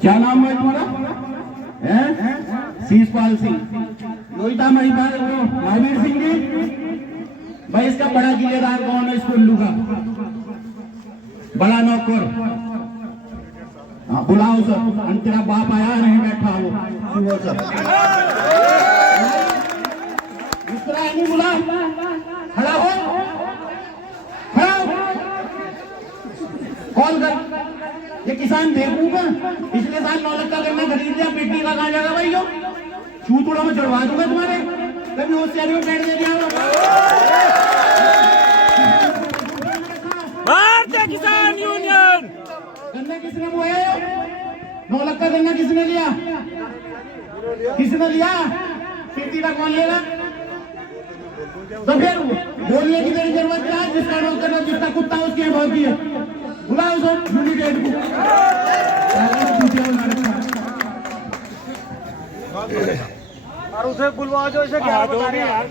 क्या नाम है तुम्हारा? शीशपाल सिंह। योगिता महावीर सिंह जी, भाई इसका बड़ा जिलेदार कौन है इसको उल्लू का? बड़ा नौकर। हाँ बुलाओ सर। तेरा बाप आया नहीं बैठा हो सुबह सर। दूसरा नहीं बुला, खड़ा हो, खड़ा हो। कॉल कर। ये किसान बेवकूफ है। पिछले साल 9 लाख का गन्ना खरीद लिया, पेटी का कहाँ जाएगा भाई? चूतुड़ा में चढ़वा दूंगा तुम्हारे। कभी होशियारी में बैठ दे दिया। भारतीय किसान यूनियन। गन्ना किसने बोया? 9 लाख का गन्ना किसने लिया? किसने लिया? खेती का कौन लेगा? तो फिर बोलने की मेरी जरूरत क्या है? जिसका रोक करना, जिसका कुत्ता उसकी बहुत ही है। बुलाओ सर यूनिटेड को। और उसे बुलवा जो, इसे क्या बता रहे हैं यार।